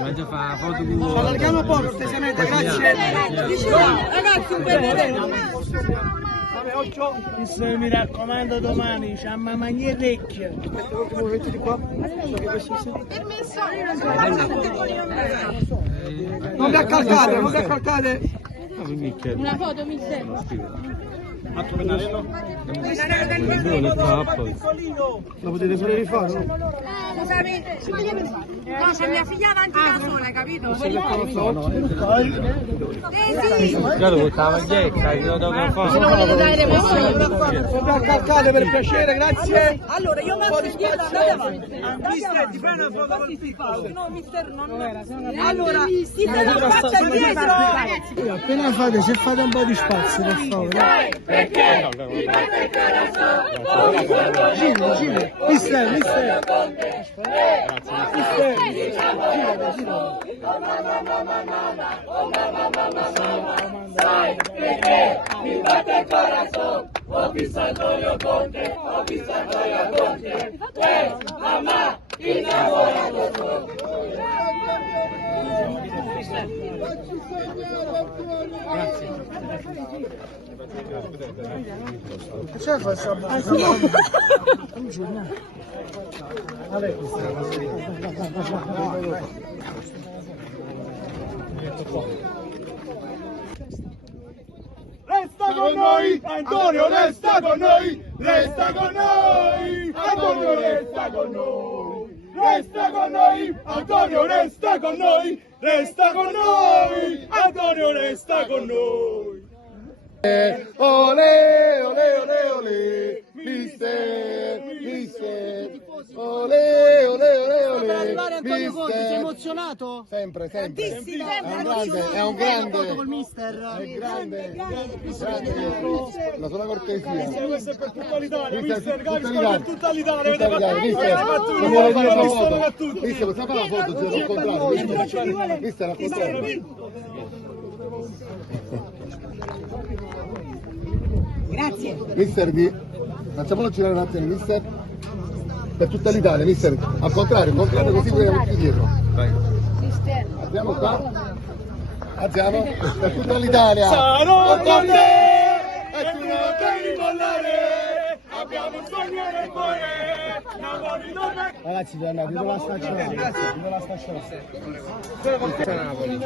Faccio fare foto con allarghiamo poco, cortesemente, grazie. Ragazzi, un bel Mi raccomando domani, c'ha una mania vecchia. Mettiti qua. Non vi accalcate, non vi accalcate. Una foto mi serve. Altro pennarello? Lo potete pure rifare, no? Scusami. No, c'è mia figlia avanti da sola, hai capito? Sì. Guarda, questa maglietta, che lo devo fare. Non vi accalcate per piacere, grazie. Allora, io Un po' di spazio. mister, ti fai una foto col piccolo? No, mister, non era. Allora, ti fai una faccia dietro. Appena fate, se fate un po' di spazio, per favore. Perché? Giro, giro. Mister, mister. Mister. Sai perché mi batte il corazón, ho visto Antonio Conte, mamma, innamorato soy. Ce la faccio Resta con noi, Antonio resta con noi, resta con noi, Antonio resta con noi, resta con noi, Antonio resta con noi, resta con noi, Antonio resta con noi. Ole, ole, ole, ole, mister, mister, ole, ole, ole, ole, arrivare Antonio Conte, sei mister. emozionato? Sempre, sempre. Tantissimo. È un grande. Col mister. È grande, grande, la sola cortesia. Questo è per tutta l'Italia, Mister, mister, tutta per tutta l'Italia, Tutta l'Italia, mister, non vuole fare la foto. Mister, possiamo fare la foto, se lo contrario. Mister, al contrario. Grazie. Mister, facciamolo girare un attimo, mister. Per tutta l'Italia, mister. Al contrario, così vediamo tutti dietro. Vai. Andiamo qua. Andiamo. Per tutta l'Italia. Sarò con te e tu non devi mollare. abbiamo un sogno nel cuore, Napoli non è... Ragazzi, devo la stacciare, devo la stacciare. Napoli.